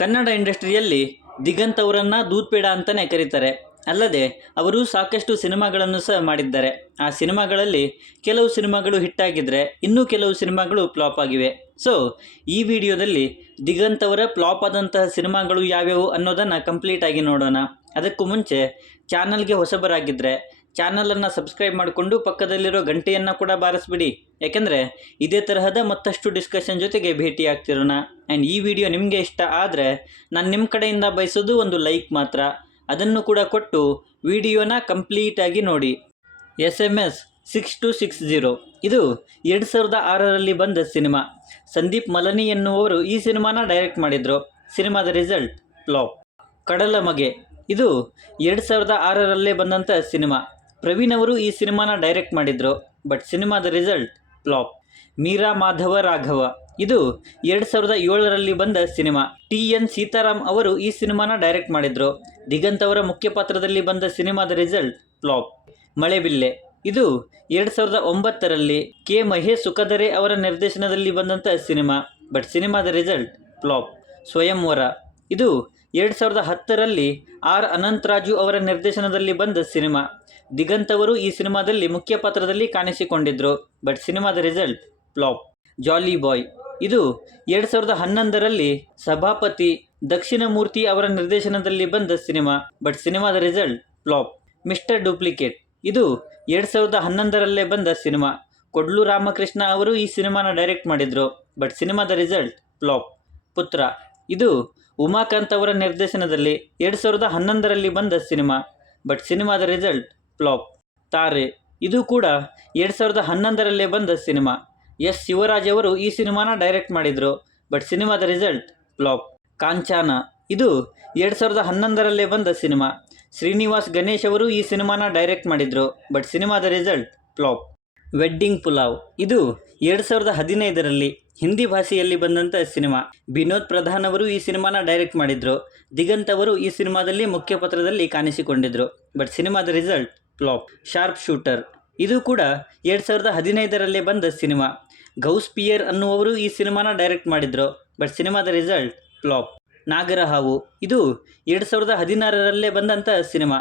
ಕನ್ನಡ ಇಂಡಸ್ಟ್ರಿಯಲ್ಲಿ ದಿಗಂತ್ ಅವರನ್ನು ದೂದ್ ಪೇಡ ಅಂತಲೇ ಕರೀತಾರೆ. ಅಲ್ಲದೆ ಅವರು ಸಾಕಷ್ಟು ಸಿನಿಮಾಗಳನ್ನು ಸಹ ಮಾಡಿದ್ದಾರೆ. ಆ ಸಿನಿಮಾಗಳಲ್ಲಿ ಕೆಲವು ಸಿನಿಮಾಗಳು ಹಿಟ್ಟಾಗಿದ್ದರೆ ಇನ್ನೂ ಕೆಲವು ಸಿನಿಮಾಗಳು ಫ್ಲಾಪ್ ಆಗಿವೆ. ಸೊ ಈ ವಿಡಿಯೋದಲ್ಲಿ ದಿಗಂತ್ ಅವರ ಫ್ಲಾಪ್ ಆದಂತಹ ಸಿನಿಮಾಗಳು ಯಾವ್ಯಾವು ಅನ್ನೋದನ್ನು ಕಂಪ್ಲೀಟಾಗಿ ನೋಡೋಣ. ಅದಕ್ಕೂ ಮುಂಚೆ ಚಾನಲ್ಗೆ ಹೊಸಬರಾಗಿದ್ದರೆ ಚಾನಲನ್ನು ಸಬ್ಸ್ಕ್ರೈಬ್ ಮಾಡಿಕೊಂಡು ಪಕ್ಕದಲ್ಲಿರೋ ಗಂಟೆಯನ್ನು ಕೂಡ ಬಾರಿಸ್ಬಿಡಿ. ಯಾಕೆಂದರೆ ಇದೇ ತರಹದ ಮತ್ತಷ್ಟು ಡಿಸ್ಕಷನ್ ಜೊತೆಗೆ ಭೇಟಿ ಆಗ್ತಿರೋಣ. ಆ್ಯಂಡ್ ಈ ವಿಡಿಯೋ ನಿಮಗೆ ಇಷ್ಟ ಆದರೆ ನಾನು ನಿಮ್ಮ ಕಡೆಯಿಂದ ಬಯಸೋದು ಒಂದು ಲೈಕ್ ಮಾತ್ರ. ಅದನ್ನು ಕೂಡ ಕೊಟ್ಟು ವಿಡಿಯೋನ ಕಂಪ್ಲೀಟಾಗಿ ನೋಡಿ. SMS 6260 ಇದು 2006ರಲ್ಲಿ ಬಂದ ಸಿನಿಮಾ. ಸಂದೀಪ್ ಮಲನಿ ಎನ್ನುವವರು ಈ ಸಿನಿಮಾನ ಡೈರೆಕ್ಟ್ ಮಾಡಿದರು. ಸಿನಿಮಾದ ರಿಸಲ್ಟ್ ಫ್ಲಾಪ್. ಕಡಲಮಗೆ ಇದು 2006ರಲ್ಲೇ ಬಂದಂಥ ಸಿನಿಮಾ. ಪ್ರವೀಣ್ ಅವರು ಈ ಸಿನಿಮಾನ ಡೈರೆಕ್ಟ್ ಮಾಡಿದರು. ಬಟ್ ಸಿನಿಮಾದ ರಿಸಲ್ಟ್ ಫ್ಲಾಪ್. ಮೀರಾ ಮಾಧವ ರಾಘವ ಇದು 2007ರಲ್ಲಿ ಬಂದ ಸಿನಿಮಾ. TN ಸೀತಾರಾಮ್ ಅವರು ಈ ಸಿನಿಮಾನ ಡೈರೆಕ್ಟ್ ಮಾಡಿದರು. ದಿಗಂತ್ ಅವರ ಮುಖ್ಯ ಪಾತ್ರದಲ್ಲಿ ಬಂದ ಸಿನಿಮಾದ ರಿಸಲ್ಟ್ ಫ್ಲಾಪ್. ಮಳೆಬಿಲ್ಲೆ ಇದು 2009ರಲ್ಲಿ K. ಮಹೇಶ್ ಸುಖದರೆ ಅವರ ನಿರ್ದೇಶನದಲ್ಲಿ ಬಂದಂಥ ಸಿನಿಮಾ. ಬಟ್ ಸಿನಿಮಾದ ರಿಸಲ್ಟ್ ಫ್ಲಾಪ್. ಸ್ವಯಂವರ ಇದು 2010ರಲ್ಲಿ R. ಅನಂತರಾಜು ಅವರ ನಿರ್ದೇಶನದಲ್ಲಿ ಬಂದ ಸಿನಿಮಾ. ದಿಗಂತ್ ಅವರು ಈ ಸಿನಿಮಾದಲ್ಲಿ ಮುಖ್ಯ ಪಾತ್ರದಲ್ಲಿ ಕಾಣಿಸಿಕೊಂಡಿದ್ದರು. ಬಟ್ ಸಿನಿಮಾದ ರಿಸಲ್ಟ್ ಫ್ಲಾಪ್. ಜಾಲಿ ಬಾಯ್ ಇದು 2011ರಲ್ಲಿ ಸಭಾಪತಿ ದಕ್ಷಿಣಮೂರ್ತಿ ಅವರ ನಿರ್ದೇಶನದಲ್ಲಿ ಬಂದ ಸಿನಿಮಾ. ಬಟ್ ಸಿನಿಮಾದ ರಿಸಲ್ಟ್ ಫ್ಲಾಪ್. ಮಿಸ್ಟರ್ ಡೂಪ್ಲಿಕೇಟ್ ಇದು 2011ರಲ್ಲೇ ಬಂದ ಸಿನಿಮಾ. ಕೊಡ್ಲು ರಾಮಕೃಷ್ಣ ಅವರು ಈ ಸಿನಿಮಾನ ಡೈರೆಕ್ಟ್ ಮಾಡಿದರು. ಬಟ್ ಸಿನಿಮಾದ ರಿಸಲ್ಟ್ ಫ್ಲಾಪ್. ಪುತ್ರ ಇದು ಉಮಾಕಾಂತ್ ಅವರ ನಿರ್ದೇಶನದಲ್ಲಿ 2011ರಲ್ಲಿ ಬಂದ ಸಿನಿಮಾ. ಬಟ್ ಸಿನಿಮಾದ ರಿಸಲ್ಟ್ ಫ್ಲಾಪ್. ತಾರೆ ಇದು ಕೂಡ 2011ರಲ್ಲೇ ಬಂದ ಸಿನಿಮಾ. S. ಶಿವರಾಜ್ ಅವರು ಈ ಸಿನಿಮಾನ ಡೈರೆಕ್ಟ್ ಮಾಡಿದರು. ಬಟ್ ಸಿನಿಮಾದ ರಿಸಲ್ಟ್ ಫ್ಲಾಪ್. ಕಾಂಚಾನ ಇದು 2011ರಲ್ಲೇ ಬಂದ ಸಿನಿಮಾ. ಶ್ರೀನಿವಾಸ್ ಗಣೇಶ್ ಅವರು ಈ ಸಿನಿಮಾನ ಡೈರೆಕ್ಟ್ ಮಾಡಿದರು. ಬಟ್ ಸಿನಿಮಾದ ರಿಸಲ್ಟ್ ಫ್ಲಾಪ್. ವೆಡ್ಡಿಂಗ್ ಪುಲಾವ್ ಇದು 2015ರಲ್ಲಿ ಹಿಂದಿ ಭಾಷೆಯಲ್ಲಿ ಬಂದಂಥ ಸಿನಿಮಾ. ವಿನೋದ್ ಪ್ರಧಾನ್ ಅವರು ಈ ಸಿನಿಮಾನ ಡೈರೆಕ್ಟ್ ಮಾಡಿದರು. ದಿಗಂತ್ ಅವರು ಈ ಸಿನಿಮಾದಲ್ಲಿ ಮುಖ್ಯ ಪಾತ್ರದಲ್ಲಿ ಕಾಣಿಸಿಕೊಂಡಿದ್ದರು. ಬಟ್ ಸಿನಿಮಾದ ರಿಸಲ್ಟ್ ಫ್ಲಾಪ್. ಶಾರ್ಪ್ ಶೂಟರ್ ಇದು ಕೂಡ 2015ರಲ್ಲೇ ಬಂದ ಸಿನಿಮಾ. ಗೌಸ್ ಪಿಯರ್ ಅನ್ನುವರು ಈ ಸಿನಿಮಾನ ಡೈರೆಕ್ಟ್ ಮಾಡಿದರು. ಬಟ್ ಸಿನಿಮಾದ ರಿಸಲ್ಟ್ ಫ್ಲಾಪ್. ನಾಗರಹಾವು ಇದು 2016ರಲ್ಲೇ ಬಂದಂಥ ಸಿನಿಮಾ.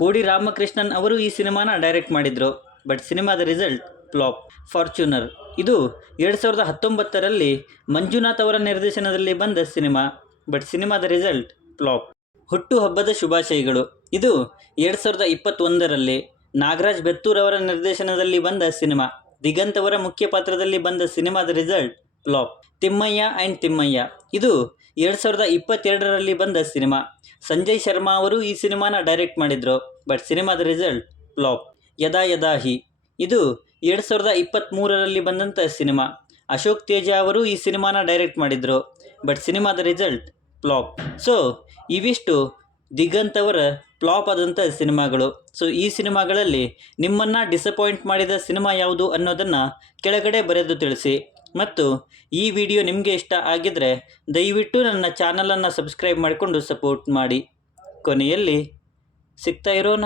ಕೋಡಿ ರಾಮಕೃಷ್ಣನ್ ಅವರು ಈ ಸಿನಿಮಾನ ಡೈರೆಕ್ಟ್ ಮಾಡಿದರು. ಬಟ್ ಸಿನಿಮಾದ ರಿಸಲ್ಟ್ ಫ್ಲಾಪ್. ಫಾರ್ಚುನರ್ ಇದು 2019ರಲ್ಲಿ ಮಂಜುನಾಥ್ ಅವರ ನಿರ್ದೇಶನದಲ್ಲಿ ಬಂದ ಸಿನಿಮಾ. ಬಟ್ ಸಿನಿಮಾದ ರಿಸಲ್ಟ್ ಫ್ಲಾಪ್. ಹುಟ್ಟುಹಬ್ಬದ ಶುಭಾಶಯಗಳು ಇದು 2021ರಲ್ಲಿ ನಾಗರಾಜ್ ಬೆತ್ತೂರ್ ಅವರ ನಿರ್ದೇಶನದಲ್ಲಿ ಬಂದ ಸಿನಿಮಾ. ದಿಗಂತ್ ಅವರ ಮುಖ್ಯ ಪಾತ್ರದಲ್ಲಿ ಬಂದ ಸಿನಿಮಾದ result flop. Thimmayya and Thimmayya ಇದು 2022ರಲ್ಲಿ ಬಂದ ಸಿನಿಮಾ. ಸಂಜಯ್ ಶರ್ಮಾ ಅವರು ಈ ಸಿನಿಮಾನ ಡೈರೆಕ್ಟ್ ಮಾಡಿದರು. ಬಟ್ ಸಿನಿಮಾದ ರಿಸಲ್ಟ್ ಫ್ಲಾಪ್. ಯದಾ ಯದಾ ಹಿ ಇದು 2023ರಲ್ಲಿ ಬಂದಂಥ ಸಿನಿಮಾ. ಅಶೋಕ್ ತೇಜ ಅವರು ಈ ಸಿನಿಮಾನ ಡೈರೆಕ್ಟ್ ಮಾಡಿದರು. ಬಟ್ ಸಿನಿಮಾದ ರಿಸಲ್ಟ್ ಫ್ಲಾಪ್. ಸೊ ಇವಿಷ್ಟು ದಿಗಂತ್ ಅವರ ಫ್ಲಾಪ್ ಆದಂಥ ಸಿನಿಮಾಗಳು. ಸೊ ಈ ಸಿನಿಮಾಗಳಲ್ಲಿ ನಿಮ್ಮನ್ನು ಡಿಸಪಾಯಿಂಟ್ ಮಾಡಿದ ಸಿನಿಮಾ ಯಾವುದು ಅನ್ನೋದನ್ನು ಕೆಳಗಡೆ ಬರೆದು ತಿಳಿಸಿ. ಮತ್ತು ಈ ವಿಡಿಯೋ ನಿಮಗೆ ಇಷ್ಟ ಆಗಿದ್ದರೆ ದಯವಿಟ್ಟು ನನ್ನ ಚಾನಲನ್ನು ಸಬ್ಸ್ಕ್ರೈಬ್ ಮಾಡಿಕೊಂಡು ಸಪೋರ್ಟ್ ಮಾಡಿ. ಕೊನೆಯಲ್ಲಿ ಸಿಗ್ತಾ ಇರೋಣ.